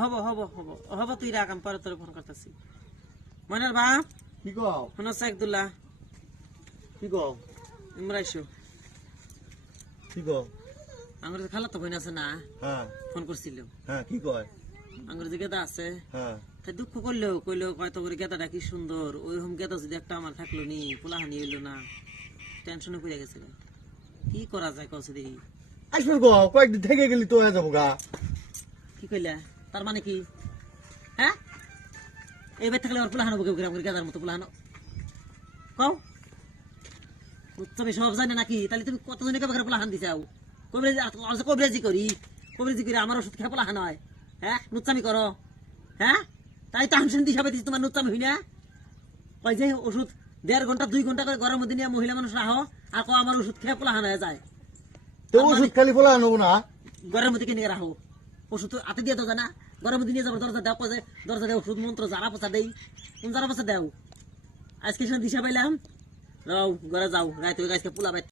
হব হব হব হব তুই রাখ আমি পরে তোর ফোন করতেছি মনের বাপ কি কও ফোন হচ্ছে একদুল্লাহ কি কও ইমরাইশো কি কও আঙ্গুর খালা তো বোন আছে না হ্যাঁ ফোন করছিল হ্যাঁ কি কয় আঙ্গুর যে গেদা আছে হ্যাঁ তাই দুঃখ করলেও কইলেও কয়তো করে গেদাটা কি সুন্দর ওইরকম গেদা যদি একটা আমার থাকলো নি পোলাহানি হইলো না টেনশনে পড়ে গেছে কি করা যায় কছে দেখি আসবে গো কয়েকদিন থেকে গেলি তো হয়ে যাবো গা কি কইলা তার মানে কি হ্যাঁ এইবার থাকলে আমার পোলাহানো বুকে বুকে আমার গেদার মতো পোলাহানো কও তুমি সব জানে নাকি তাহলে তুমি কতজনকে বেকার পোলাহান দিছাও কবরেজি করি আমার ওষুধ খেয়ে পোলাহান হয় হ্যাঁ নুচ্চামি করো হ্যাঁ তাই তো হামসেন হিসাবে দিচ্ছি তোমার নুচ্চামি হই না কই যে ওষুধ 1.5 ঘন্টা 2 ঘন্টা করে ঘরের মধ্যে নিয়ে মহিলা মানুষ রাখো আর কো আমার ওষুধ খেয়ে পোলাহান হয়ে যায় তো ওষুধ খালি বলা আনবো না ঘরের মধ্যে কিনে রাখো ওষুধ তো হাতে দিয়ে তো জানা ঘরের মধ্যে নিয়ে যাবো দরজা দেও কয়ে দরজা দেও ওষুধ মন্ত্র যারা পোছা দেই কোন যারা পোছা দেও আজকে দিশা পাইলাম যাও ঘরে যাও রাইতে আজকে পোলা